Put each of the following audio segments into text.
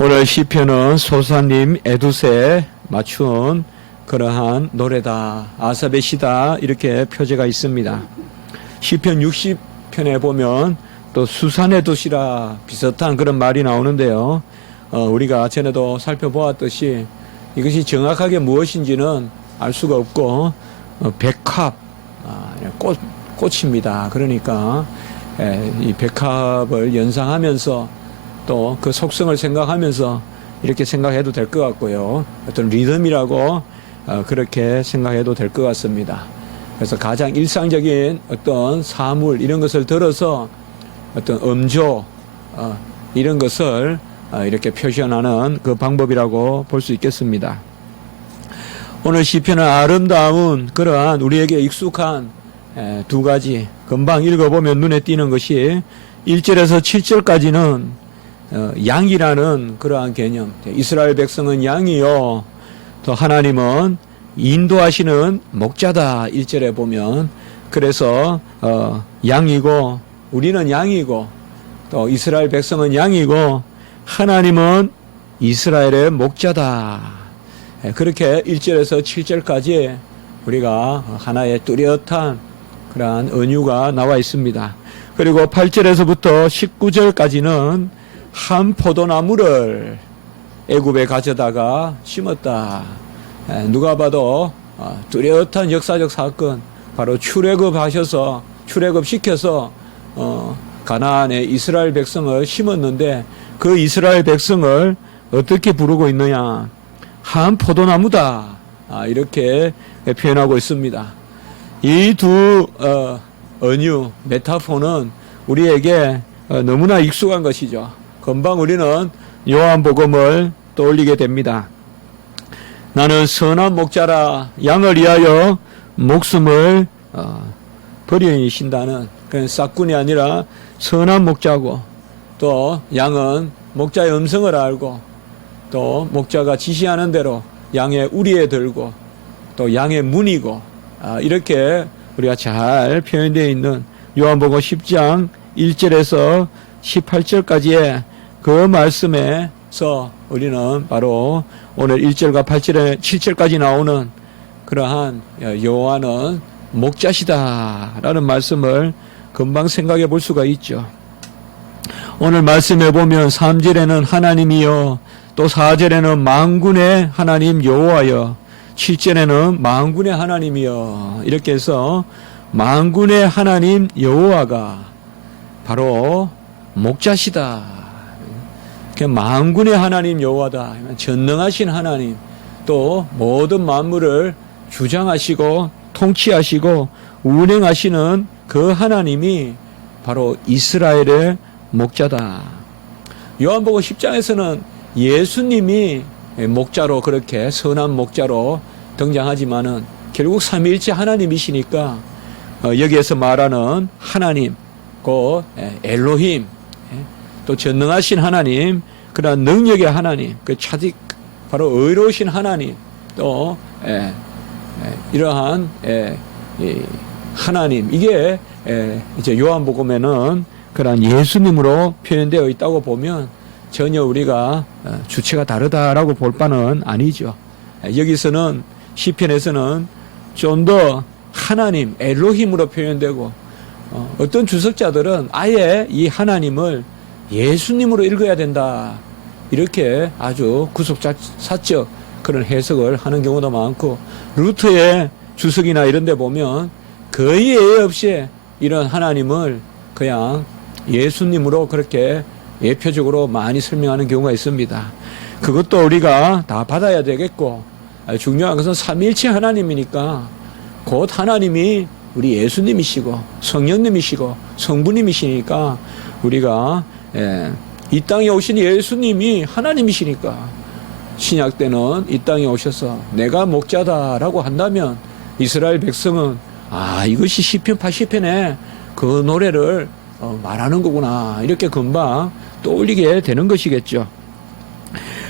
오늘 시편은 소사님 에두세 맞춘 그러한 노래다, 아삽의 시다, 이렇게 표제가 있습니다. 시편 60편에 보면 또 수산의 도시라 비슷한 그런 말이 나오는데요. 우리가 전에도 살펴보았듯이 이것이 정확하게 무엇인지는 알 수가 없고 백합, 꽃입니다. 그러니까 이 백합을 연상하면서 또 그 속성을 생각하면서 이렇게 생각해도 될 것 같고요. 어떤 리듬이라고 그렇게 생각해도 될 것 같습니다. 그래서 가장 일상적인 어떤 사물 이런 것을 들어서 어떤 음조 이런 것을 이렇게 표현하는 그 방법이라고 볼 수 있겠습니다. 오늘 시편은 아름다운 그러한 우리에게 익숙한 두 가지, 금방 읽어보면 눈에 띄는 것이 1절에서 7절까지는 양이라는 그러한 개념, 이스라엘 백성은 양이요, 또 하나님은 인도하시는 목자다, 1절에 보면. 그래서 양이고 우리는 양이고 또 이스라엘 백성은 양이고 하나님은 이스라엘의 목자다. 그렇게 1절에서 7절까지 우리가 하나의 뚜렷한 그러한 은유가 나와 있습니다. 그리고 8절에서부터 19절까지는 한 포도나무를 애굽에 가져다가 심었다. 누가 봐도 뚜렷한 역사적 사건, 바로 출애굽시켜서 가나안에 이스라엘 백성을 심었는데 그 이스라엘 백성을 어떻게 부르고 있느냐, 한 포도나무다, 이렇게 표현하고 있습니다. 이 두 은유, 메타포는 우리에게 너무나 익숙한 것이죠. 금방 우리는 요한복음을 떠올리게 됩니다. 나는 선한 목자라, 양을 위하여 목숨을 버리신다는 그런 싹군이 아니라 선한 목자고, 또 양은 목자의 음성을 알고 또 목자가 지시하는 대로 양의 우리에 들고 또 양의 문이고, 이렇게 우리가 잘 표현되어 있는 요한복음 10장 1절에서 18절까지의 그 말씀에서 우리는 바로 오늘 1절과 8절에 7절까지 나오는 그러한 여호와는 목자시다라는 말씀을 금방 생각해 볼 수가 있죠. 오늘 말씀해 보면 3절에는 하나님이여, 또 4절에는 만군의 하나님 여호와여, 7절에는 만군의 하나님이여, 이렇게 해서 만군의 하나님 여호와가 바로 목자시다. 만군의 하나님 여호와다, 전능하신 하나님, 또 모든 만물을 주장하시고 통치하시고 운행하시는 그 하나님이 바로 이스라엘의 목자다. 요한복음 10장에서는 예수님이 목자로, 그렇게 선한 목자로 등장하지만은 결국 삼위일체 하나님이시니까 여기에서 말하는 하나님, 그 엘로힘, 또 전능하신 하나님, 그러한 능력의 하나님, 그 차딕, 바로 의로우신 하나님, 또 이러한 하나님, 이게 이제 요한복음에는 그러한 예수님으로 표현되어 있다고 보면 전혀 우리가 주체가 다르다라고 볼 바는 아니죠. 여기서는 시편에서는 좀 더 하나님, 엘로힘으로 표현되고, 어떤 주석자들은 아예 이 하나님을 예수님으로 읽어야 된다, 이렇게 아주 구속사적 그런 해석을 하는 경우도 많고, 루터의 주석이나 이런 데 보면 거의 예외 없이 이런 하나님을 그냥 예수님으로 그렇게 예표적으로 많이 설명하는 경우가 있습니다. 그것도 우리가 다 받아야 되겠고, 중요한 것은 삼위일체 하나님이니까 곧 하나님이 우리 예수님이시고 성령님이시고 성부님이시니까 우리가 이 땅에 오신 예수님이 하나님이시니까 신약 때는 이 땅에 오셔서 내가 목자다라고 한다면 이스라엘 백성은 이것이 시편 80편에 그 노래를 말하는 거구나, 이렇게 금방 떠올리게 되는 것이겠죠.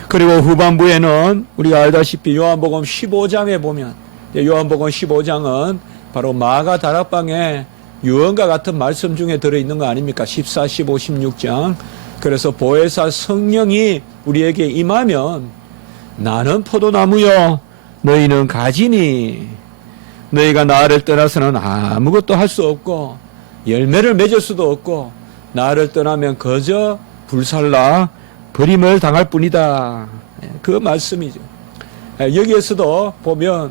그리고 후반부에는 우리가 알다시피 요한복음 15장에 보면, 요한복음 15장은 바로 마가 다락방에 유언과 같은 말씀 중에 들어있는 거 아닙니까? 14, 15, 16장 그래서 보혜사 성령이 우리에게 임하면 나는 포도나무요 너희는 가지니 너희가 나를 떠나서는 아무것도 할 수 없고 열매를 맺을 수도 없고 나를 떠나면 거저 불살라 버림을 당할 뿐이다. 그 말씀이죠. 여기에서도 보면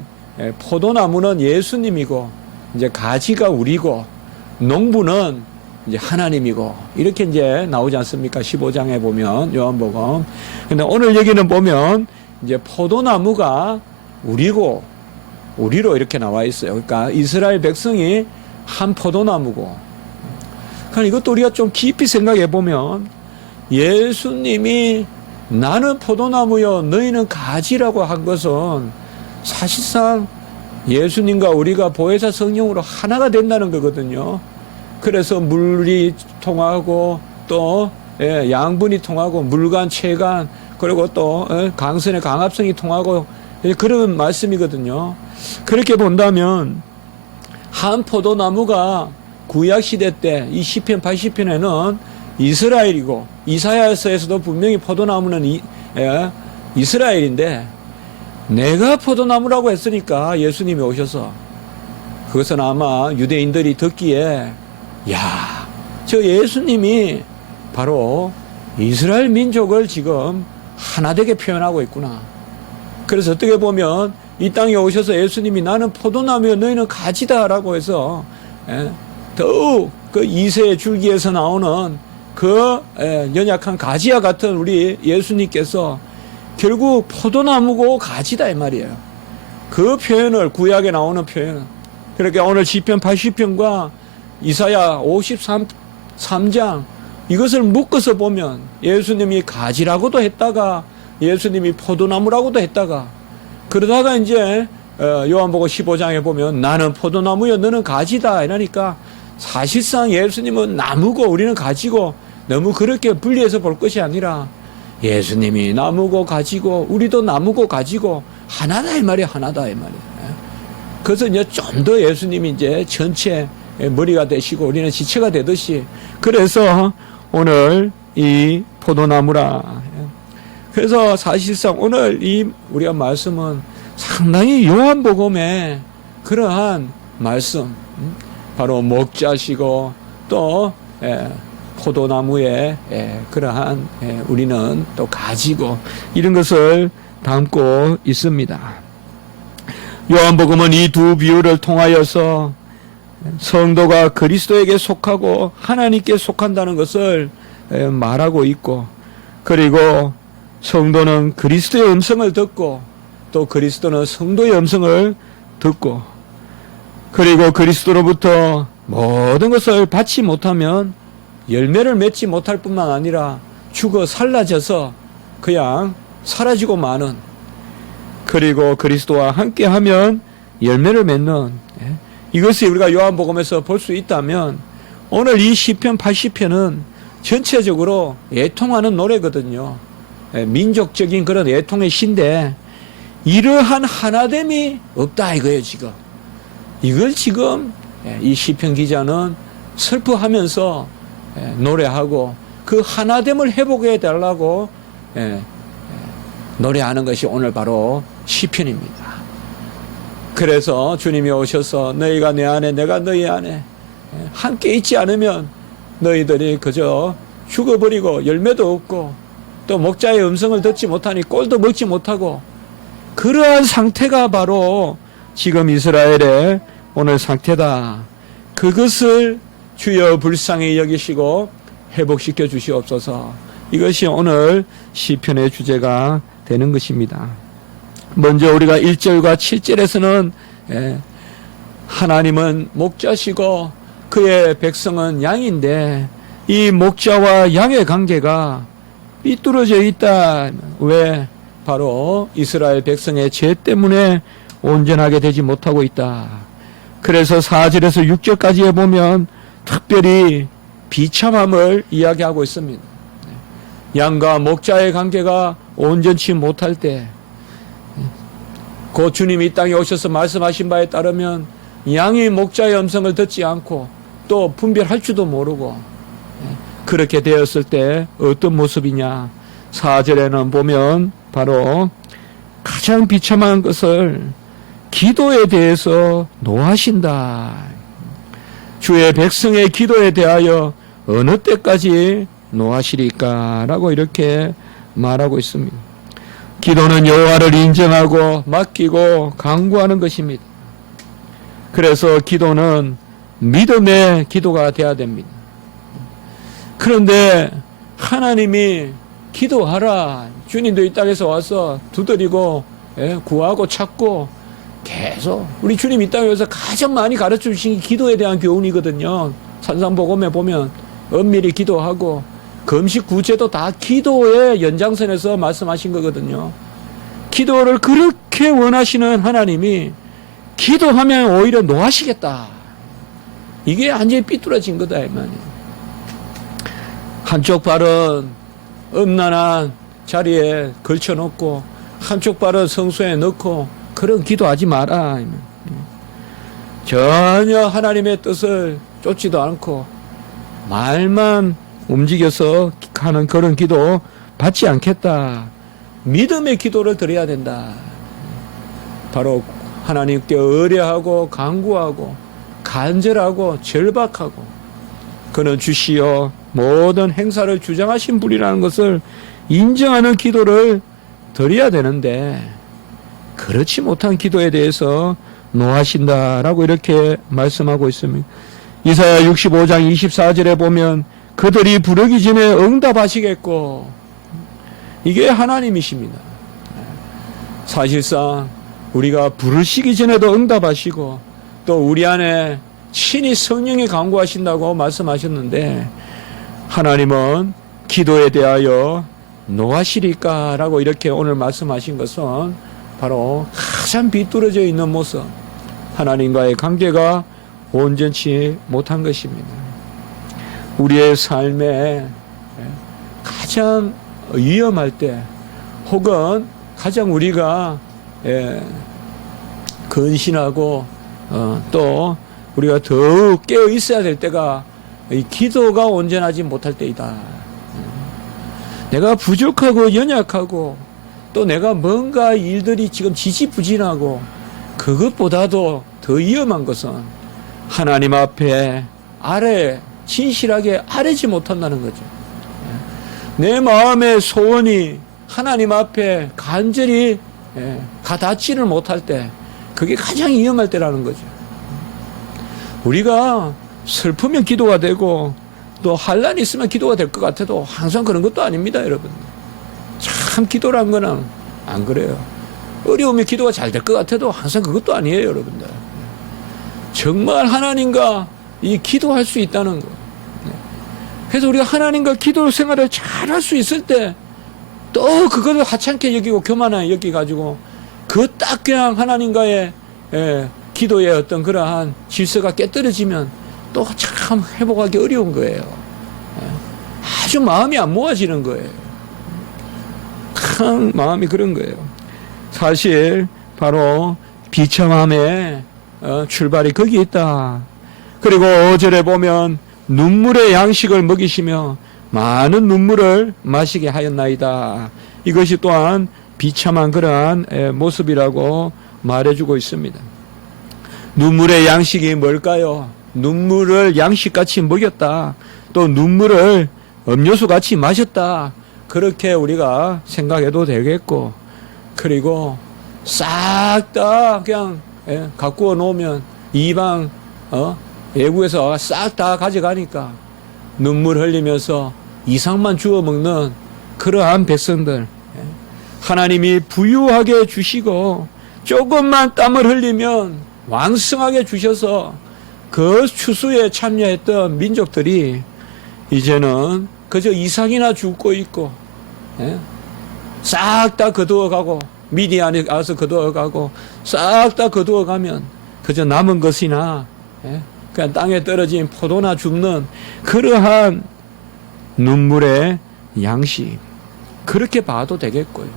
포도나무는 예수님이고 이제 가지가 우리고 농부는 이제 하나님이고 이렇게 이제 나오지 않습니까? 15장에 보면 요한복음. 근데 오늘 여기는 보면 이제 포도나무가 우리고 우리로 이렇게 나와 있어요. 그러니까 이스라엘 백성이 한 포도나무고. 그러니까 이것도 우리가 좀 깊이 생각해 보면 예수님이 나는 포도나무요 너희는 가지라고 한 것은 사실상 예수님과 우리가 보혜사 성령으로 하나가 된다는 거거든요. 그래서 물이 통하고 또 양분이 통하고 물간 체간 그리고 또 강선의 강합성이 통하고 그런 말씀이거든요. 그렇게 본다면 한 포도나무가 구약시대 때 이 시편 80편에는 이스라엘이고 이사야서에서도 분명히 포도나무는 이스라엘인데 내가 포도나무라고 했으니까 예수님이 오셔서 그것은 아마 유대인들이 듣기에 야, 저 예수님이 바로 이스라엘 민족을 지금 하나되게 표현하고 있구나. 그래서 어떻게 보면 이 땅에 오셔서 예수님이 나는 포도나무여 너희는 가지다라고 해서 더욱 그 이새의 줄기에서 나오는 그 연약한 가지와 같은 우리 예수님께서 결국 포도나무고 가지다 이 말이에요. 그 표현을 구약에 나오는 표현. 그러니까 오늘 시편 80편과 이사야 53장 이것을 묶어서 보면 예수님이 가지라고도 했다가 예수님이 포도나무라고도 했다가 그러다가 이제 요한복음 15장에 보면 나는 포도나무여 너는 가지다 이러니까 사실상 예수님은 나무고 우리는 가지고 너무 그렇게 분리해서 볼 것이 아니라 예수님이 나무고 가지고 우리도 나무고 가지고 하나다 이 말이에요. 하나다 이 말이에요. 그래서 이제 좀 더 예수님이 이제 전체 머리가 되시고 우리는 지체가 되듯이 그래서 오늘 이 포도나무라. 그래서 사실상 오늘 이 우리가 말씀은 상당히 요한복음의 그러한 말씀 바로 목자시고 또 포도나무에 그러한 우리는 또 가지고 이런 것을 담고 있습니다. 요한복음은 이 두 비유를 통하여서 성도가 그리스도에게 속하고 하나님께 속한다는 것을 말하고 있고 그리고 성도는 그리스도의 음성을 듣고 또 그리스도는 성도의 음성을 듣고 그리고 그리스도로부터 모든 것을 받지 못하면 열매를 맺지 못할 뿐만 아니라 죽어 살라져서 그냥 사라지고 마는 그리고 그리스도와 함께하면 열매를 맺는 이것이 우리가 요한복음에서 볼 수 있다면 오늘 이 시편 80편은 전체적으로 애통하는 노래거든요. 민족적인 그런 애통의 시인데 이러한 하나됨이 없다 이거예요 지금. 이걸 지금 이 시편 기자는 슬퍼하면서 노래하고 그 하나됨을 회복해 달라고 노래하는 것이 오늘 바로 시편입니다. 그래서 주님이 오셔서 너희가 내 안에 내가 너희 안에 함께 있지 않으면 너희들이 그저 죽어버리고 열매도 없고 또 목자의 음성을 듣지 못하니 꼴도 먹지 못하고 그러한 상태가 바로 지금 이스라엘의 오늘 상태다. 그것을 주여 불쌍히 여기시고 회복시켜 주시옵소서. 이것이 오늘 시편의 주제가 되는 것입니다. 먼저 우리가 1절과 7절에서는 하나님은 목자시고 그의 백성은 양인데 이 목자와 양의 관계가 삐뚤어져 있다. 왜? 바로 이스라엘 백성의 죄 때문에 온전하게 되지 못하고 있다. 그래서 4절에서 6절까지에 보면 특별히 비참함을 이야기하고 있습니다. 양과 목자의 관계가 온전치 못할 때 곧 주님이 이 땅에 오셔서 말씀하신 바에 따르면 양이 목자의 음성을 듣지 않고 또 분별할 줄도 모르고 그렇게 되었을 때 어떤 모습이냐? 4절에는 보면 바로 가장 비참한 것을 기도에 대해서 노하신다. 주의 백성의 기도에 대하여 어느 때까지 노하시리까? 라고 이렇게 말하고 있습니다. 기도는 여호와를 인정하고 맡기고 간구하는 것입니다. 그래서 기도는 믿음의 기도가 되어야 됩니다. 그런데 하나님이 기도하라. 주님도 이 땅에서 와서 두드리고 구하고 찾고 계속 우리 주님 이 땅에 와서 가장 많이 가르쳐 주신 게 기도에 대한 교훈이거든요. 산상복음에 보면 엄밀히 기도하고 금식 구제도 다 기도의 연장선에서 말씀하신 거거든요. 기도를 그렇게 원하시는 하나님이 기도하면 오히려 노하시겠다. 이게 완전히 삐뚤어진 거다 이 말이에요. 한쪽 발은 음란한 자리에 걸쳐놓고 한쪽 발은 성소에 넣고 그런 기도하지 마라. 전혀 하나님의 뜻을 쫓지도 않고 말만 움직여서 하는 그런 기도 받지 않겠다. 믿음의 기도를 드려야 된다. 바로 하나님께 의뢰하고 간구하고 간절하고 절박하고 그는 주시어 모든 행사를 주장하신 분이라는 것을 인정하는 기도를 드려야 되는데 그렇지 못한 기도에 대해서 노하신다라고 이렇게 말씀하고 있습니다. 이사야 65장 24절에 보면 그들이 부르기 전에 응답하시겠고 이게 하나님이십니다. 사실상 우리가 부르시기 전에도 응답하시고 또 우리 안에 친히 성령이 간구하신다고 말씀하셨는데 하나님은 기도에 대하여 노하시리까라고 이렇게 오늘 말씀하신 것은 바로 가장 비뚤어져 있는 모습, 하나님과의 관계가 온전치 못한 것입니다. 우리의 삶에 가장 위험할 때 혹은 가장 우리가 근신하고 또 우리가 더욱 깨어 있어야 될 때가 이 기도가 온전하지 못할 때이다. 내가 부족하고 연약하고 또 내가 뭔가 일들이 지금 지지부진하고 그것보다도 더 위험한 것은 하나님 앞에 진실하게 아뢰지 못한다는 거죠. 내 마음의 소원이 하나님 앞에 간절히 가닿지를 못할 때 그게 가장 위험할 때라는 거죠. 우리가 슬프면 기도가 되고 또 환난이 있으면 기도가 될 것 같아도 항상 그런 것도 아닙니다, 여러분. 참 기도란 거는 안 그래요. 어려우면 기도가 잘 될 것 같아도 항상 그것도 아니에요, 여러분들. 정말 하나님과 이 기도할 수 있다는 거. 그래서 우리가 하나님과 기도 생활을 잘 할 수 있을 때 또 그것을 하찮게 여기고 교만하게 여기가지고 그 딱 그냥 하나님과의 기도의 어떤 그러한 질서가 깨떨어지면 또 참 회복하기 어려운 거예요. 아주 마음이 안 모아지는 거예요. 참 마음이 그런 거예요. 사실 바로 비참함의 출발이 거기 있다. 그리고 5절에 보면 눈물의 양식을 먹이시며 많은 눈물을 마시게 하였나이다. 이것이 또한 비참한 그러한 모습이라고 말해주고 있습니다. 눈물의 양식이 뭘까요? 눈물을 양식같이 먹였다. 또 눈물을 음료수같이 마셨다. 그렇게 우리가 생각해도 되겠고, 그리고 싹 다 그냥 갖고 놓으면 이방 외국에서 싹 다 가져가니까 눈물 흘리면서 이상만 주워 먹는 그러한 백성들, 하나님이 부유하게 주시고 조금만 땀을 흘리면 왕성하게 주셔서 그 추수에 참여했던 민족들이 이제는 그저 이삭이나 죽고 있고 싹 다 거두어가고 미디안에 가서 거두어가고 싹 다 거두어가면 그저 남은 것이나 그냥 땅에 떨어진 포도나 줍는 그러한 눈물의 양식, 그렇게 봐도 되겠고요.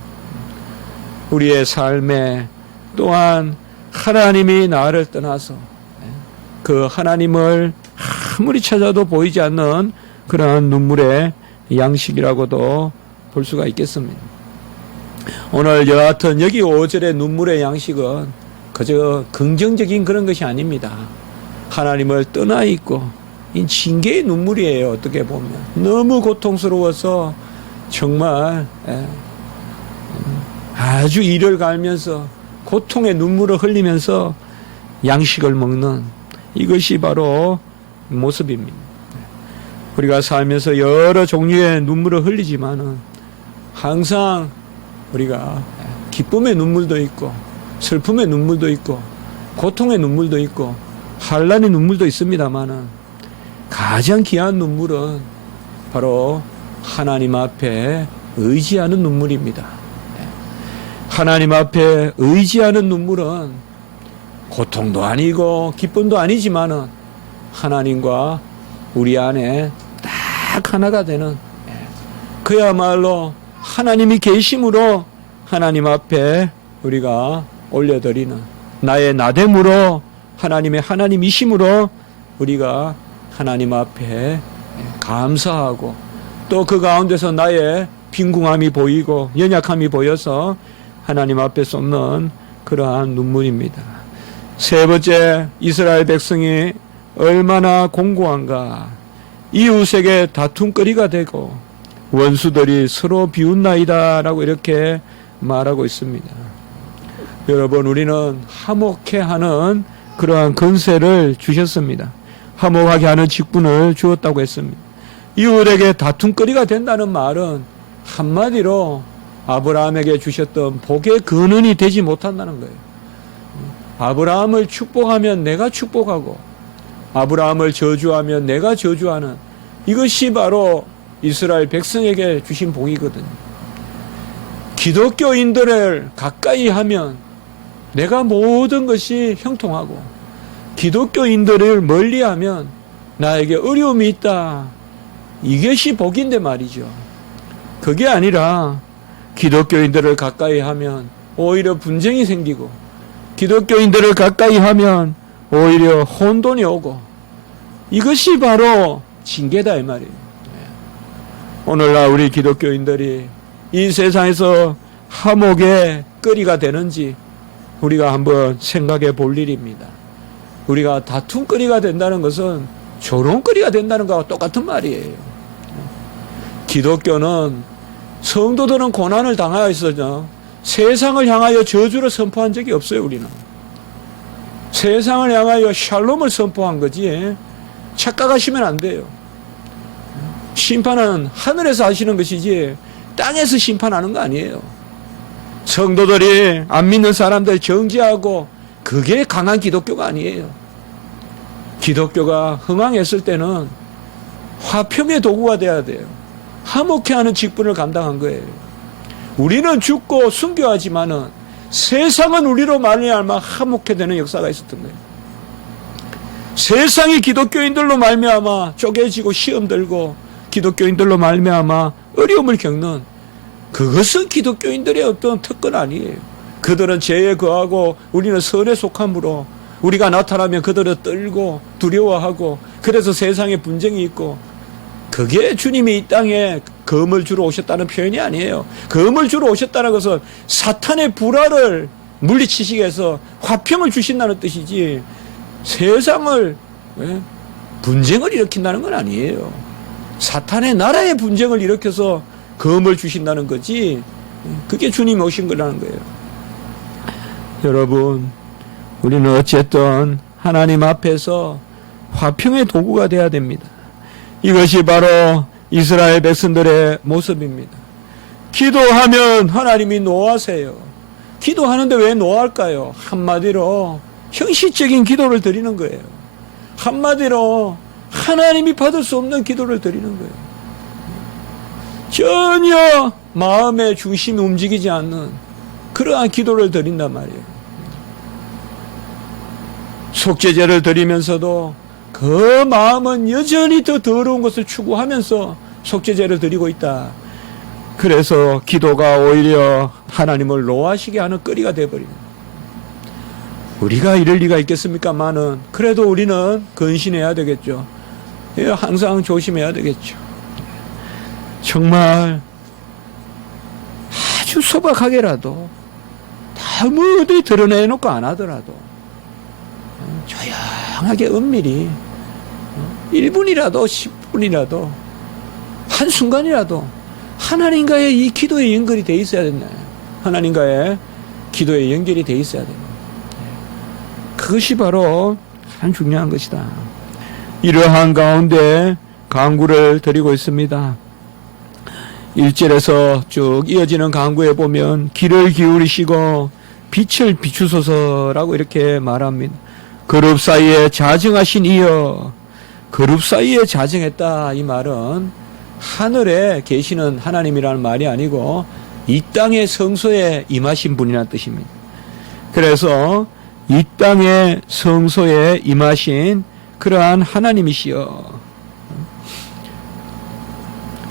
우리의 삶에 또한 하나님이 나를 떠나서 그 하나님을 아무리 찾아도 보이지 않는 그러한 눈물의 양식이라고도 볼 수가 있겠습니다. 오늘 여하튼 여기 5절의 눈물의 양식은 그저 긍정적인 그런 것이 아닙니다. 하나님을 떠나 있고 이 징계의 눈물이에요. 어떻게 보면 너무 고통스러워서 정말 아주 이를 갈면서 고통의 눈물을 흘리면서 양식을 먹는 이것이 바로 모습입니다. 우리가 살면서 여러 종류의 눈물을 흘리지만은 항상 우리가 기쁨의 눈물도 있고 슬픔의 눈물도 있고 고통의 눈물도 있고 환난의 눈물도 있습니다만은 가장 귀한 눈물은 바로 하나님 앞에 의지하는 눈물입니다. 하나님 앞에 의지하는 눈물은 고통도 아니고 기쁨도 아니지만은 하나님과 우리 안에 딱 하나가 되는 그야말로 하나님이 계심으로 하나님 앞에 우리가 올려드리는 나의 나됨으로 하나님의 하나님이심으로 우리가 하나님 앞에 감사하고 또 그 가운데서 나의 빈궁함이 보이고 연약함이 보여서 하나님 앞에 쏟는 그러한 눈물입니다. 세 번째, 이스라엘 백성이 얼마나 공고한가. 이웃에게 다툼거리가 되고 원수들이 서로 비웃나이다 라고 이렇게 말하고 있습니다. 여러분, 우리는 화목해 하는 그러한 권세를 주셨습니다. 화목하게 하는 직분을 주었다고 했습니다. 이웃에게 다툼거리가 된다는 말은 한마디로 아브라함에게 주셨던 복의 근원이 되지 못한다는 거예요. 아브라함을 축복하면 내가 축복하고 아브라함을 저주하면 내가 저주하는 이것이 바로 이스라엘 백성에게 주신 복이거든요. 기독교인들을 가까이 하면 내가 모든 것이 형통하고 기독교인들을 멀리하면 나에게 어려움이 있다. 이것이 복인데 말이죠. 그게 아니라 기독교인들을 가까이 하면 오히려 분쟁이 생기고 기독교인들을 가까이 하면 오히려 혼돈이 오고 이것이 바로 징계다 이 말이에요. 오늘날 우리 기독교인들이 이 세상에서 화목의 거리가 되는지 우리가 한번 생각해 볼 일입니다. 우리가 다툼거리가 된다는 것은 조롱거리가 된다는 것과 똑같은 말이에요. 기독교는 성도들은 고난을 당하여 있어서 세상을 향하여 저주를 선포한 적이 없어요. 우리는 세상을 향하여 샬롬을 선포한 거지 착각하시면 안 돼요. 심판은 하늘에서 하시는 것이지 땅에서 심판하는 거 아니에요. 성도들이 안 믿는 사람들 정죄하고 그게 강한 기독교가 아니에요. 기독교가 흥황했을 때는 화평의 도구가 돼야 돼요. 화목해 하는 직분을 감당한 거예요. 우리는 죽고 순교하지만은 세상은 우리로 말미암아 화목해 되는 역사가 있었던 거예요. 세상이 기독교인들로 말미암아 쪼개지고 시험 들고 기독교인들로 말미암아 어려움을 겪는 그것은 기독교인들의 어떤 특권 아니에요. 그들은 죄에 거하고 우리는 선에 속함으로 우리가 나타나면 그들은 떨고 두려워하고 그래서 세상에 분쟁이 있고 그게 주님이 이 땅에 검을 주러 오셨다는 표현이 아니에요. 검을 주러 오셨다는 것은 사탄의 불화를 물리치시기 위해서 화평을 주신다는 뜻이지 세상을 분쟁을 일으킨다는 건 아니에요. 사탄의 나라의 분쟁을 일으켜서 검을 주신다는 거지 그게 주님이 오신 거라는 거예요. 여러분, 우리는 어쨌든 하나님 앞에서 화평의 도구가 되어야 됩니다. 이것이 바로 이스라엘 백성들의 모습입니다. 기도하면 하나님이 노하세요. 기도하는데 왜 노할까요? 한마디로 형식적인 기도를 드리는 거예요. 한마디로 하나님이 받을 수 없는 기도를 드리는 거예요. 전혀 마음의 중심이 움직이지 않는 그러한 기도를 드린단 말이에요. 속죄제를 드리면서도 그 마음은 여전히 더 더러운 것을 추구하면서 속죄제를 드리고 있다. 그래서 기도가 오히려 하나님을 노하시게 하는 거리가 되어버립니다. 우리가 이럴 리가 있겠습니까마는 그래도 우리는 근신해야 되겠죠. 항상 조심해야 되겠죠. 정말 아주 소박하게라도 아무리 드러내놓고 안 하더라도 조용하게 은밀히 1분이라도 10분이라도 한순간이라도 하나님과의 이 기도에 연결이 돼 있어야 된다. 하나님과의 기도에 연결이 돼 있어야 된다. 그것이 바로 참 중요한 것이다. 이러한 가운데 강구를 드리고 있습니다. 1절에서 쭉 이어지는 강구에 보면 귀를 기울이시고 빛을 비추소서라고 이렇게 말합니다. 그룹 사이에 자정하신 이여. 그룹 사이에 자정했다. 이 말은 하늘에 계시는 하나님이라는 말이 아니고 이 땅의 성소에 임하신 분이라는 뜻입니다. 그래서 이 땅의 성소에 임하신 그러한 하나님이시여.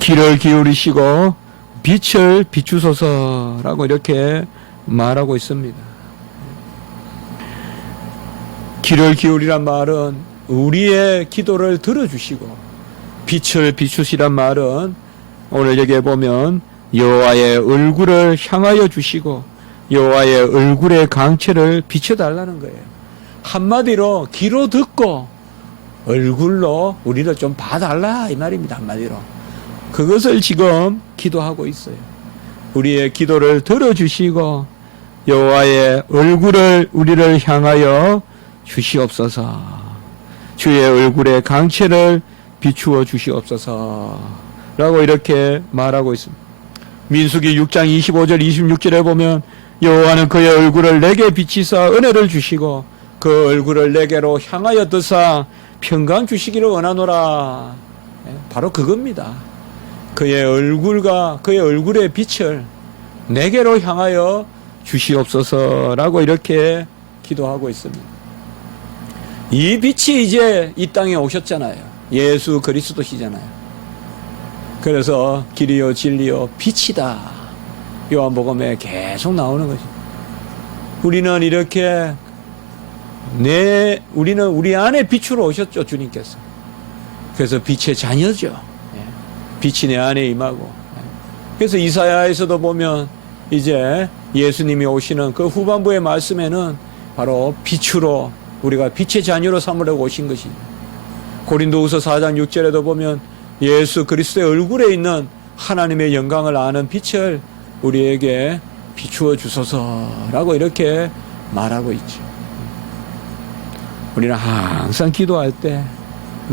귀를 기울이시고 빛을 비추소서라고 이렇게 말하고 있습니다. 귀를 기울이란 말은 우리의 기도를 들어주시고, 빛을 비추시란 말은 오늘 여기에 보면 여호와의 얼굴을 향하여 주시고 여호와의 얼굴의 강체를 비춰달라는 거예요. 한마디로 귀로 듣고 얼굴로 우리를 좀 봐달라 이 말입니다. 한마디로 그것을 지금 기도하고 있어요. 우리의 기도를 들어주시고 여호와의 얼굴을 우리를 향하여 주시옵소서. 주의 얼굴의 강체를 비추어 주시옵소서 라고 이렇게 말하고 있습니다. 민수기 6장 25절 26절에 보면 여호와는 그의 얼굴을 내게 비치사 은혜를 주시고 그 얼굴을 내게로 향하여 드사 평강 주시기를 원하노라. 바로 그겁니다. 그의 얼굴과 그의 얼굴의 빛을 내게로 향하여 주시옵소서라고 이렇게 기도하고 있습니다. 이 빛이 이제 이 땅에 오셨잖아요. 예수 그리스도시잖아요. 그래서 길이요 진리요 빛이다. 요한복음에 계속 나오는 거죠. 우리는 이렇게 우리는 우리 안에 빛으로 오셨죠. 주님께서. 그래서 빛의 자녀죠. 빛이 내 안에 임하고. 그래서 이사야에서도 보면 이제 예수님이 오시는 그 후반부의 말씀에는 바로 빛으로 우리가 빛의 자녀로 삼으려고 오신 것이죠. 고린도후서 4장 6절에도 보면 예수 그리스도의 얼굴에 있는 하나님의 영광을 아는 빛을 우리에게 비추어 주소서라고 이렇게 말하고 있죠. 우리는 항상 기도할 때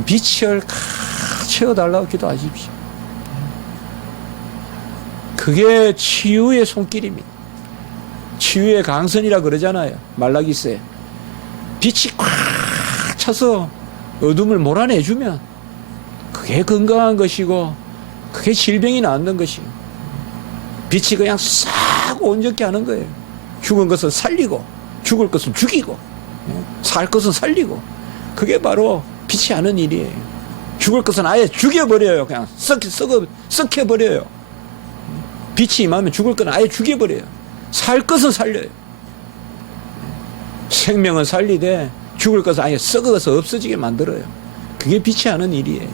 빛을 채워달라고 기도하십시오. 그게 치유의 손길입니다. 치유의 강선이라 그러잖아요. 말라기스에. 빛이 꽉 차서 어둠을 몰아내주면 그게 건강한 것이고 그게 질병이 낫는 것이고 빛이 그냥 싹 온전케 하는 거예요. 죽은 것은 살리고 죽을 것은 죽이고 살 것은 살리고 그게 바로 빛이 하는 일이에요. 죽을 것은 아예 죽여버려요. 그냥 썩혀버려요. 빛이 임하면 죽을 것은 아예 죽여버려요. 살 것은 살려요. 생명은 살리되 죽을 것은 아예 썩어서 없어지게 만들어요. 그게 빛이 하는 일이에요.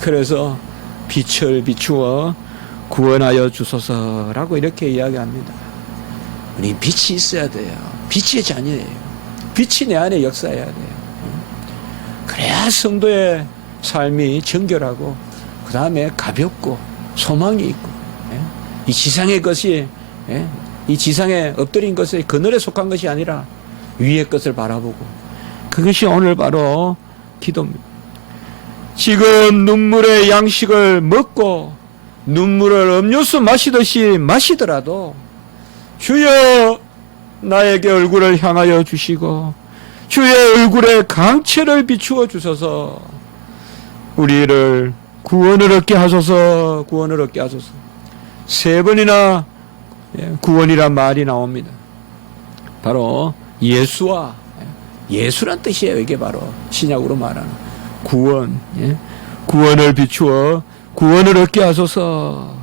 그래서 빛을 비추어 구원하여 주소서라고 이렇게 이야기합니다. 우리 빛이 있어야 돼요. 빛의 자녀예요. 빛이 내 안에 역사해야 돼요. 그래야 성도의 삶이 정결하고 그 다음에 가볍고 소망이 있고 이 지상의 것이 이 지상에 엎드린 것이 그늘에 속한 것이 아니라 위의 것을 바라보고 그것이 오늘 바로 기도입니다. 지금 눈물의 양식을 먹고 눈물을 음료수 마시듯이 마시더라도 주여 나에게 얼굴을 향하여 주시고 주의 얼굴에 강체를 비추어 주셔서 우리를 구원을 얻게 하소서. 구원을 얻게 하소서. 3번이나 구원이란 말이 나옵니다. 바로 예수와 예수란 뜻이에요. 이게 바로 신약으로 말하는 구원. 구원을 비추어 구원을 얻게 하소서.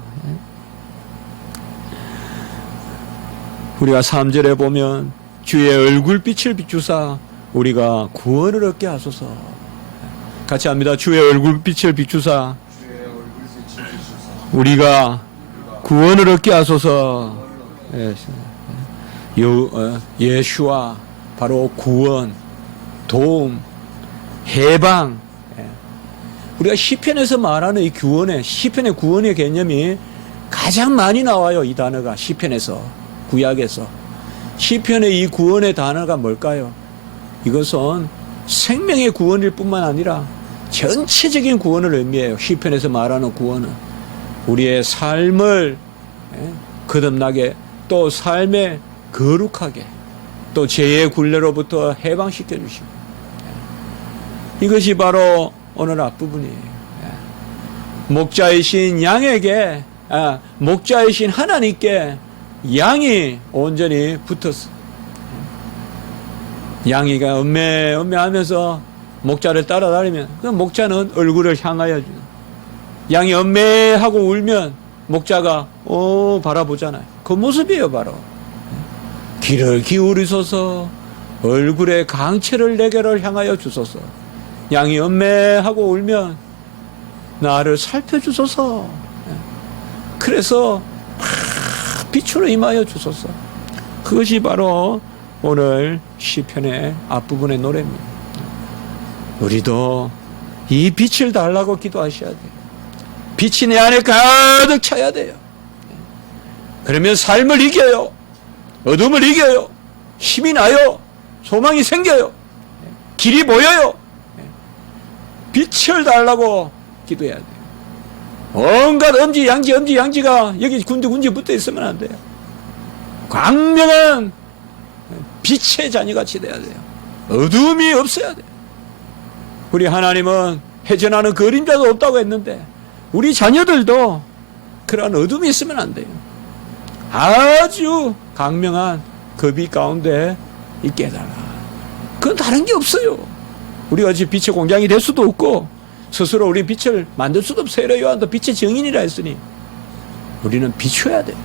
우리가 3절에 보면 주의 얼굴빛을 비추사 우리가 구원을 얻게 하소서. 같이 합니다. 주의 얼굴빛을 비추사 우리가 구원을 얻게 하소서. 예수와 바로 구원, 도움, 해방. 우리가 시편에서 말하는 이 구원의, 시편의 구원의 개념이 가장 많이 나와요. 이 단어가 시편에서, 구약에서. 시편의 이 구원의 단어가 뭘까요? 이것은 생명의 구원일 뿐만 아니라 전체적인 구원을 의미해요. 시편에서 말하는 구원은 우리의 삶을 거듭나게, 또 삶에 거룩하게, 또 죄의 굴레로부터 해방시켜 주시고, 이것이 바로 오늘 앞부분이에요. 목자이신 양에게, 목자이신 하나님께 양이 온전히 붙었어. 양이가 음매하면서 목자를 따라다니면 그 목자는 얼굴을 향하여 주는, 양이 음매하고 울면 목자가 바라보잖아요. 그 모습이에요. 바로 귀를 기울이소서, 얼굴에 강체를 내게를 향하여 주소서. 양이 음매하고 울면 나를 살펴주소서. 그래서 빛으로 임하여 주소서. 그것이 바로 오늘 시편의 앞부분의 노래입니다. 우리도 이 빛을 달라고 기도하셔야 돼요. 빛이 내 안에 가득 차야 돼요. 그러면 삶을 이겨요. 어둠을 이겨요. 힘이 나요. 소망이 생겨요. 길이 보여요. 빛을 달라고 기도해야 돼요. 온갖 엄지양지가 여기 군데군데 붙어 있으면 안 돼요. 광명한 빛의 자녀같이 돼야 돼요. 어둠이 없어야 돼요. 우리 하나님은 해전하는 그림자도 없다고 했는데 우리 자녀들도 그런 어둠이 있으면 안 돼요. 아주 강명한 그 빛 가운데 있게 해달라. 그건 다른 게 없어요. 우리가 지금 빛의 공장이 될 수도 없고 스스로 우리 빛을 만들 수도 없어요. 세례 요한도 빛의 증인이라 했으니 우리는 비춰야 돼요.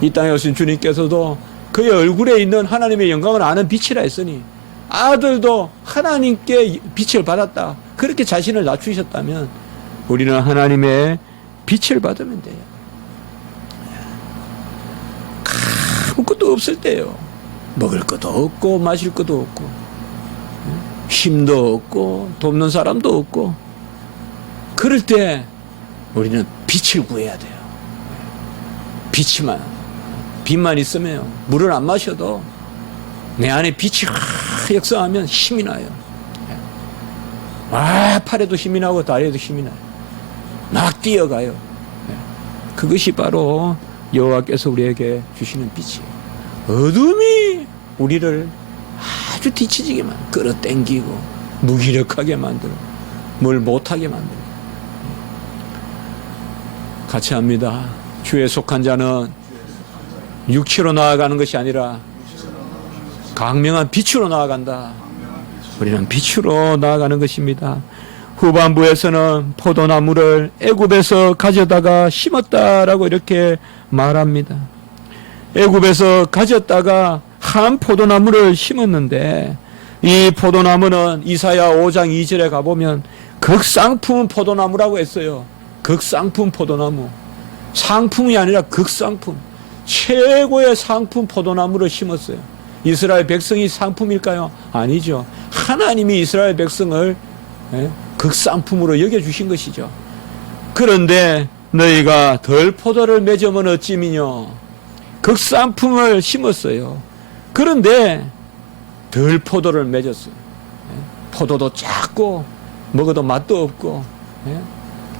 이 땅에 오신 주님께서도 그의 얼굴에 있는 하나님의 영광을 아는 빛이라 했으니 아들도 하나님께 빛을 받았다. 그렇게 자신을 낮추셨다면 우리는 하나님의 빛을 받으면 돼요. 아무것도 없을 때요. 먹을 것도 없고 마실 것도 없고 힘도 없고 돕는 사람도 없고 그럴 때 우리는 빛을 구해야 돼요. 빛만 있으면 물을 안 마셔도 내 안에 빛이 역성하면 힘이 나요. 팔에도 힘이 나고 다리에도 힘이 나요. 막 뛰어가요. 그것이 바로 여호와께서 우리에게 주시는 빛이에요. 어둠이 우리를 아주 뒤처지게 끌어당기고 무기력하게 만들어 뭘 못하게 만들어. 같이 합니다. 주에 속한 자는 육체로 나아가는 것이 아니라 강명한 빛으로 나아간다. 우리는 빛으로 나아가는 것입니다. 후반부에서는 포도나무를 애굽에서 가져다가 심었다라고 이렇게 말합니다. 애굽에서 가졌다가 한 포도나무를 심었는데 이 포도나무는 이사야 5장 2절에 가보면 극상품 포도나무라고 했어요. 극상품 포도나무. 상품이 아니라 극상품. 최고의 상품 포도나무를 심었어요. 이스라엘 백성이 상품일까요? 아니죠. 하나님이 이스라엘 백성을 극상품으로 여겨주신 것이죠. 그런데 너희가 덜 포도를 맺으면 어찌미뇨. 극상품을 심었어요. 그런데 덜 포도를 맺었어요. 포도도 작고 먹어도 맛도 없고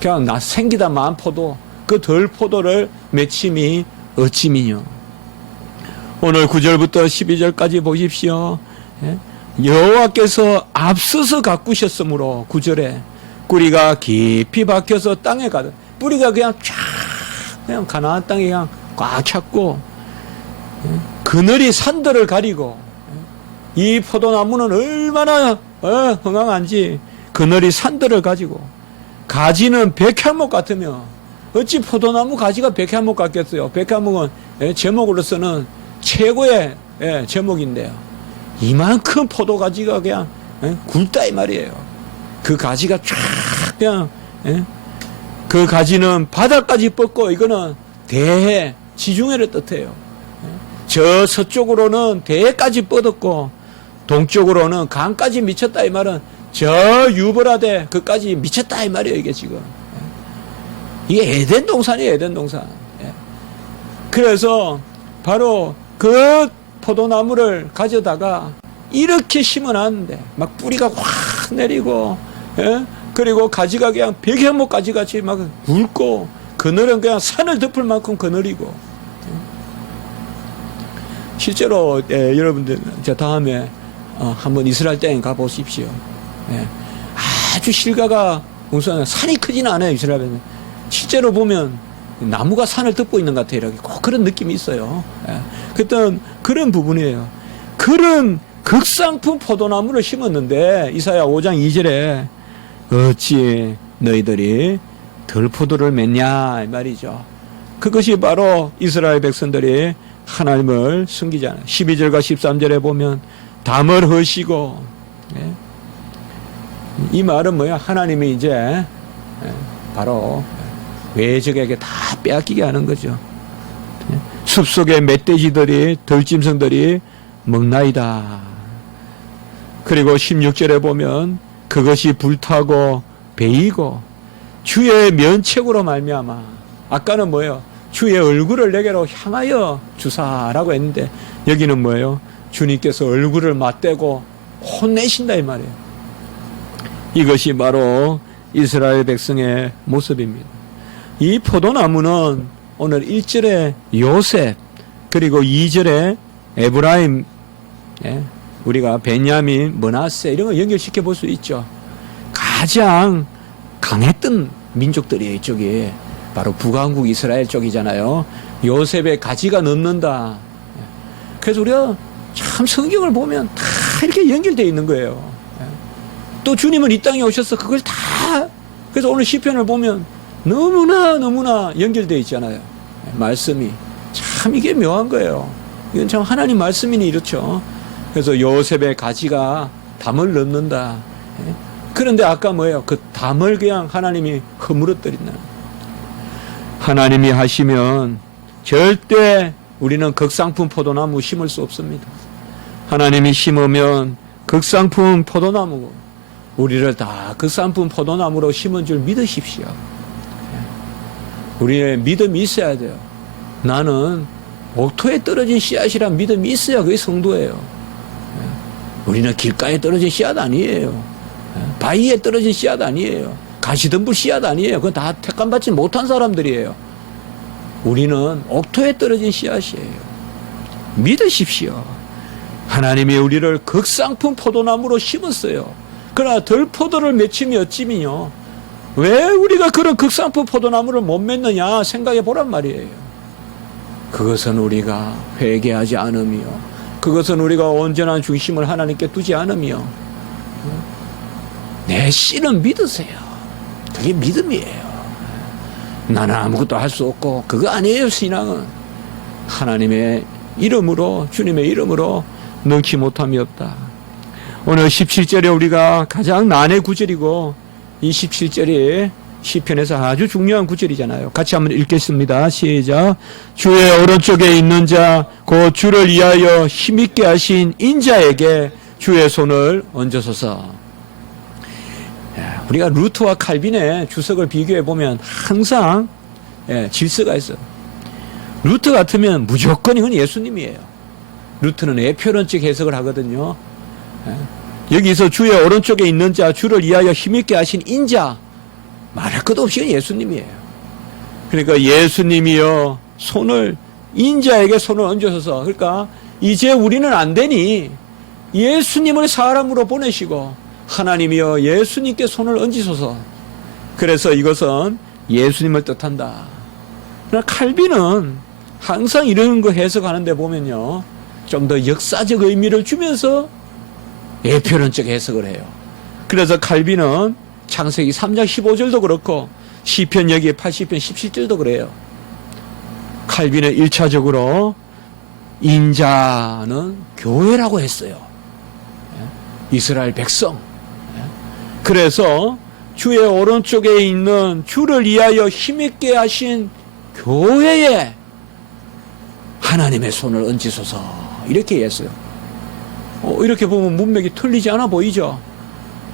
그냥 생기다 만 포도, 그 덜 포도를 맺힘이 어찌미뇨. 오늘 9절부터 12절까지 보십시오. 여호와께서 앞서서 가꾸셨으므로 9절에 뿌리가 깊이 박혀서 땅에 가득, 뿌리가 그냥 그냥 가나안 땅에 그냥 꽉 찼고 그늘이 산들을 가리고 이 포도나무는 얼마나 흥황한지 그늘이 산들을 가지고 가지는 백향목 같으며 어찌 포도나무 가지가 백향목 같겠어요. 백향목은 제목으로서는 최고의 제목인데요. 이만큼 포도가지가 그냥 굵다 이 말이에요. 그 가지가 쫙 그냥, 예? 그 가지는 바다까지 뻗고 이거는 대해, 지중해를 뜻해요. 예? 저 서쪽으로는 대해까지 뻗었고 동쪽으로는 강까지 미쳤다 이 말은 저 유브라데 그까지 미쳤다 이 말이에요 이게 지금. 예? 이게 에덴 동산이에요 에덴 동산. 예? 그래서 바로 그 포도나무를 가져다가 이렇게 심어놨는데 막 뿌리가 확 내리고 예? 그리고 가지가 그냥 백현목 가지같이 막 굵고 그늘은 그냥 산을 덮을 만큼 그늘이고 실제로 예, 여러분들 저 다음에 한번 이스라엘 땅에 가보십시오. 예. 아주 실가가 우선 산이 크지는 않아요 이스라엘은. 실제로 보면 나무가 산을 덮고 있는 것 같아요. 이렇게 꼭 그런 느낌이 있어요. 예. 그랬던 그런 부분이에요. 그런 극상품 포도나무를 심었는데 이사야 5장 2절에 어찌 너희들이 덜포도를 맺냐 이 말이죠. 그것이 바로 이스라엘 백성들이 하나님을 숨기잖아요. 12절과 13절에 보면 담을 허시고 예? 이 말은 뭐야? 하나님이 이제 바로 외적에게 다 빼앗기게 하는 거죠. 숲속의 멧돼지들이 들짐승들이 먹나이다. 그리고 16절에 보면 그것이 불타고 베이고 주의 면책으로 말미암아. 아까는 뭐예요? 주의 얼굴을 내게로 향하여 주사라고 했는데 여기는 뭐예요? 주님께서 얼굴을 맞대고 혼내신다 이 말이에요. 이것이 바로 이스라엘 백성의 모습입니다. 이 포도나무는 오늘 1절에 요셉 그리고 2절에 에브라임 우리가 베냐민, 므낫세 이런 거 연결시켜 볼 수 있죠. 가장 강했던 민족들이 이쪽이 바로 북왕국 이스라엘 쪽이잖아요. 요셉의 가지가 넘는다. 그래서 우리가 참 성경을 보면 다 이렇게 연결되어 있는 거예요. 또 주님은 이 땅에 오셔서 그걸 다 그래서 오늘 시편을 보면 너무나 연결되어 있잖아요. 말씀이 참 이게 묘한 거예요. 이건 참 하나님 말씀이니 이렇죠. 그래서 요셉의 가지가 담을 넘는다. 그런데 아까 뭐예요? 그 담을 그냥 하나님이 허물어뜨린다. 하나님이 하시면 절대 우리는 극상품 포도나무 심을 수 없습니다. 하나님이 심으면 극상품 포도나무 우리를 다 극상품 포도나무로 심은 줄 믿으십시오. 우리의 믿음이 있어야 돼요. 나는 옥토에 떨어진 씨앗이란 믿음이 있어야 그게 성도예요. 우리는 길가에 떨어진 씨앗 아니에요. 바위에 떨어진 씨앗 아니에요. 가시덤불 씨앗 아니에요. 그건 다 택감받지 못한 사람들이에요. 우리는 옥토에 떨어진 씨앗이에요. 믿으십시오. 하나님이 우리를 극상품 포도나무로 심었어요. 그러나 덜포도를 맺힘이 어찌미요. 왜 우리가 그런 극상품 포도나무를 못 맺느냐 생각해 보란 말이에요. 그것은 우리가 회개하지 않으며 그것은 우리가 온전한 중심을 하나님께 두지 않으며 내 씨는 믿으세요. 그게 믿음이에요. 나는 아무것도 할 수 없고 그거 아니에요. 신앙은 하나님의 이름으로 주님의 이름으로 능치 못함이 없다. 오늘 17절에 우리가 가장 난의 구절이고 이 17절이 시편에서 아주 중요한 구절이잖아요. 같이 한번 읽겠습니다. 시작. 주의 오른쪽에 있는 자 곧 주를 위하여 힘있게 하신 인자에게 주의 손을 얹으소서. 우리가 루트와 칼빈의 주석을 비교해 보면 항상 질서가 있어요. 루트 같으면 무조건 이건 예수님이에요. 루트는 애표론적 해석을 하거든요. 여기서 주의 오른쪽에 있는 자 주를 위하여 힘있게 하신 인자 말할 것도 없이 예수님이에요. 그러니까 예수님이여 손을 인자에게 손을 얹으셔서 그러니까 이제 우리는 안 되니 예수님을 사람으로 보내시고 하나님이여 예수님께 손을 얹으소서. 그래서 이것은 예수님을 뜻한다. 그러나 칼빈은 항상 이런 거 해석하는데 보면요 좀 더 역사적 의미를 주면서 예표론적 해석을 해요. 그래서 칼빈은 창세기 3장 15절도 그렇고 시편 여기 80편 17절도 그래요. 칼빈은 1차적으로 인자는 교회라고 했어요. 이스라엘 백성. 그래서 주의 오른쪽에 있는 주를 위하여 힘있게 하신 교회에 하나님의 손을 얹으소서 이렇게 했어요. 이렇게 보면 문맥이 틀리지 않아 보이죠.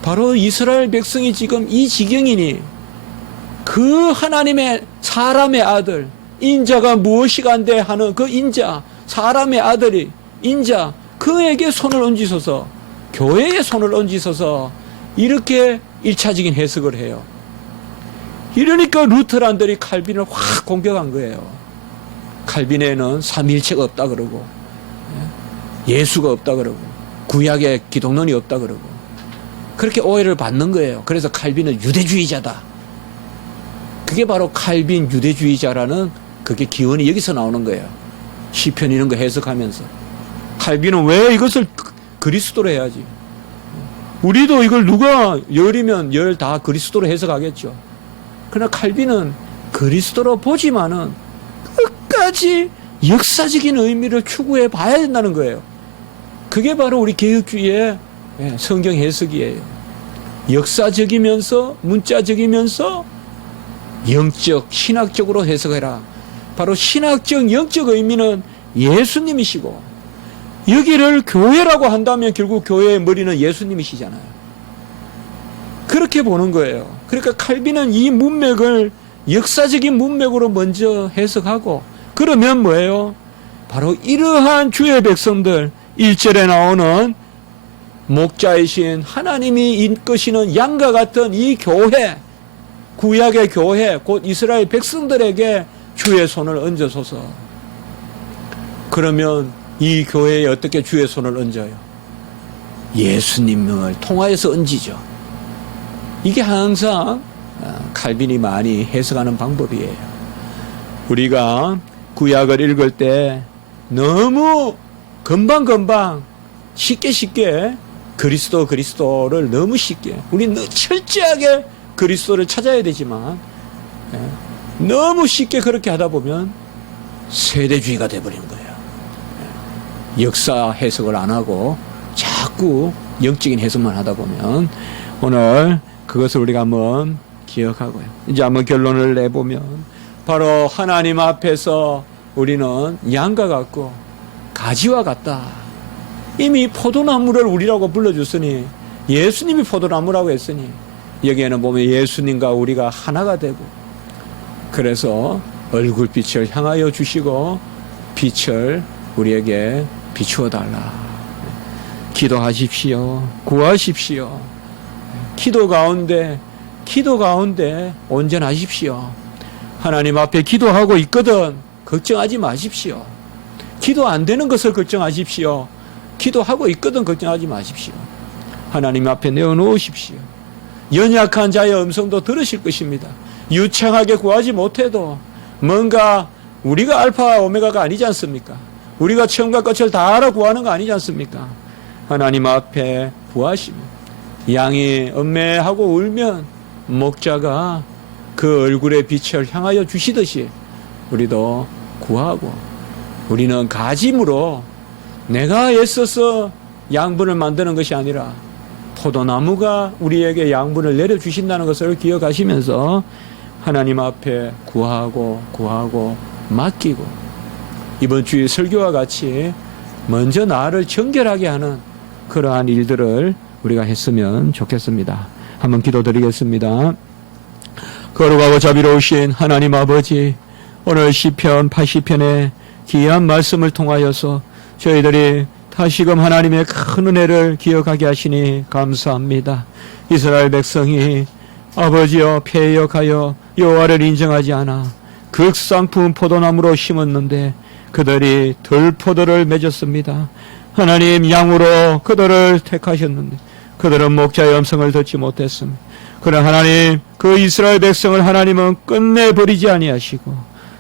바로 이스라엘 백성이 지금 이 지경이니 그 하나님의 사람의 아들 인자가 무엇이간데 하는 그 인자 사람의 아들이 인자 그에게 손을 얹으소서 교회에 손을 얹으소서 이렇게 1차적인 해석을 해요. 이러니까 루터란들이 칼빈을 확 공격한 거예요. 칼빈에는 삼위일체가 없다 그러고 예수가 없다 그러고 구약에 기독론이 없다 그러고 그렇게 오해를 받는 거예요. 그래서 칼빈은 유대주의자다. 그게 바로 칼빈 유대주의자라는 그게 기원이 여기서 나오는 거예요. 시편 이런 거 해석하면서 칼빈은 왜 이것을 그리스도로 해야지. 우리도 이걸 누가 열이면 열 다 그리스도로 해석하겠죠. 그러나 칼빈은 그리스도로 보지만은 끝까지 역사적인 의미를 추구해 봐야 된다는 거예요. 그게 바로 우리 개혁주의의 성경 해석이에요. 역사적이면서 문자적이면서 영적, 신학적으로 해석해라. 바로 신학적, 영적 의미는 예수님이시고 여기를 교회라고 한다면 결국 교회의 머리는 예수님이시잖아요. 그렇게 보는 거예요. 그러니까 칼빈은 이 문맥을 역사적인 문맥으로 먼저 해석하고 그러면 뭐예요? 바로 이러한 주의 백성들 1절에 나오는 목자이신 하나님이 이끄시는 양과 같은 이 교회 구약의 교회 곧 이스라엘 백성들에게 주의 손을 얹어서서 그러면 이 교회에 어떻게 주의 손을 얹어요? 예수님을 통하여서 얹이죠. 이게 항상 칼빈이 많이 해석하는 방법이에요. 우리가 구약을 읽을 때 너무 금방금방 쉽게 그리스도를 너무 쉽게 우리 철저하게 그리스도를 찾아야 되지만 너무 쉽게 그렇게 하다 보면 세대주의가 돼버리는 거예요. 역사 해석을 안 하고 자꾸 영적인 해석만 하다 보면 오늘 그것을 우리가 한번 기억하고요. 이제 한번 결론을 내보면 바로 하나님 앞에서 우리는 양과 같고 가지와 같다. 이미 포도나무를 우리라고 불러줬으니 예수님이 포도나무라고 했으니 여기에는 보면 예수님과 우리가 하나가 되고 그래서 얼굴빛을 향하여 주시고 빛을 우리에게 비추어 달라. 기도하십시오. 구하십시오. 기도 가운데 온전하십시오. 하나님 앞에 기도하고 있거든 걱정하지 마십시오. 기도 안 되는 것을 걱정하십시오. 기도하고 있거든 걱정하지 마십시오. 하나님 앞에 내어놓으십시오. 연약한 자의 음성도 들으실 것입니다. 유창하게 구하지 못해도 뭔가 우리가 알파 오메가가 아니지 않습니까? 우리가 처음과 끝을 다 알아 구하는 거 아니지 않습니까? 하나님 앞에 구하시면 양이 음매하고 울면 목자가 그 얼굴의 빛을 향하여 주시듯이 우리도 구하고 우리는 가짐으로 내가 애써서 양분을 만드는 것이 아니라 포도나무가 우리에게 양분을 내려주신다는 것을 기억하시면서 하나님 앞에 구하고 맡기고 이번 주의 설교와 같이 먼저 나를 정결하게 하는 그러한 일들을 우리가 했으면 좋겠습니다. 한번 기도드리겠습니다. 거룩하고 자비로우신 하나님 아버지, 오늘 시편 80편의 귀한 말씀을 통하여서 저희들이 다시금 하나님의 큰 은혜를 기억하게 하시니 감사합니다. 이스라엘 백성이 아버지여 패역하여 여호와를 인정하지 않아 극상품 포도나무로 심었는데 그들이 들포도를 맺었습니다. 하나님 양으로 그들을 택하셨는데 그들은 목자의 음성을 듣지 못했습니다. 그러나 하나님 그 이스라엘 백성을 하나님은 끝내버리지 아니하시고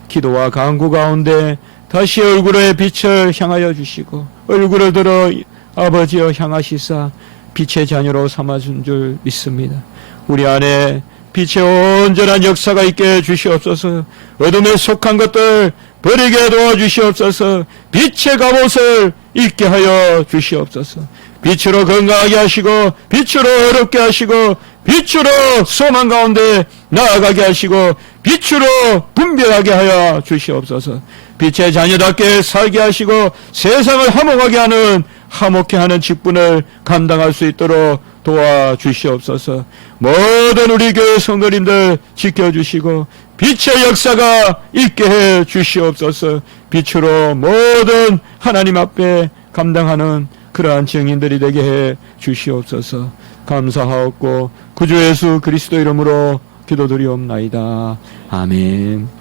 기도와 간구 가운데 다시 얼굴의 빛을 향하여 주시고 얼굴을 들어 아버지여 향하시사 빛의 자녀로 삼아준 줄 믿습니다. 우리 안에 빛의 온전한 역사가 있게 주시옵소서. 어둠에 속한 것들 버리게 도와주시옵소서. 빛의 갑옷을 입게 하여 주시옵소서. 빛으로 건강하게 하시고 빛으로 어렵게 하시고 빛으로 소망 가운데 나아가게 하시고 빛으로 분별하게 하여 주시옵소서. 빛의 자녀답게 살게 하시고 세상을 화목하게 하는, 화목해 하는 직분을 감당할 수 있도록 도와주시옵소서. 모든 우리 교회 성도님들 지켜주시고 빛의 역사가 있게 해 주시옵소서. 빛으로 모든 하나님 앞에 감당하는 그러한 증인들이 되게 해 주시옵소서. 감사하옵고 구주 예수 그리스도 이름으로 기도드리옵나이다. 아멘.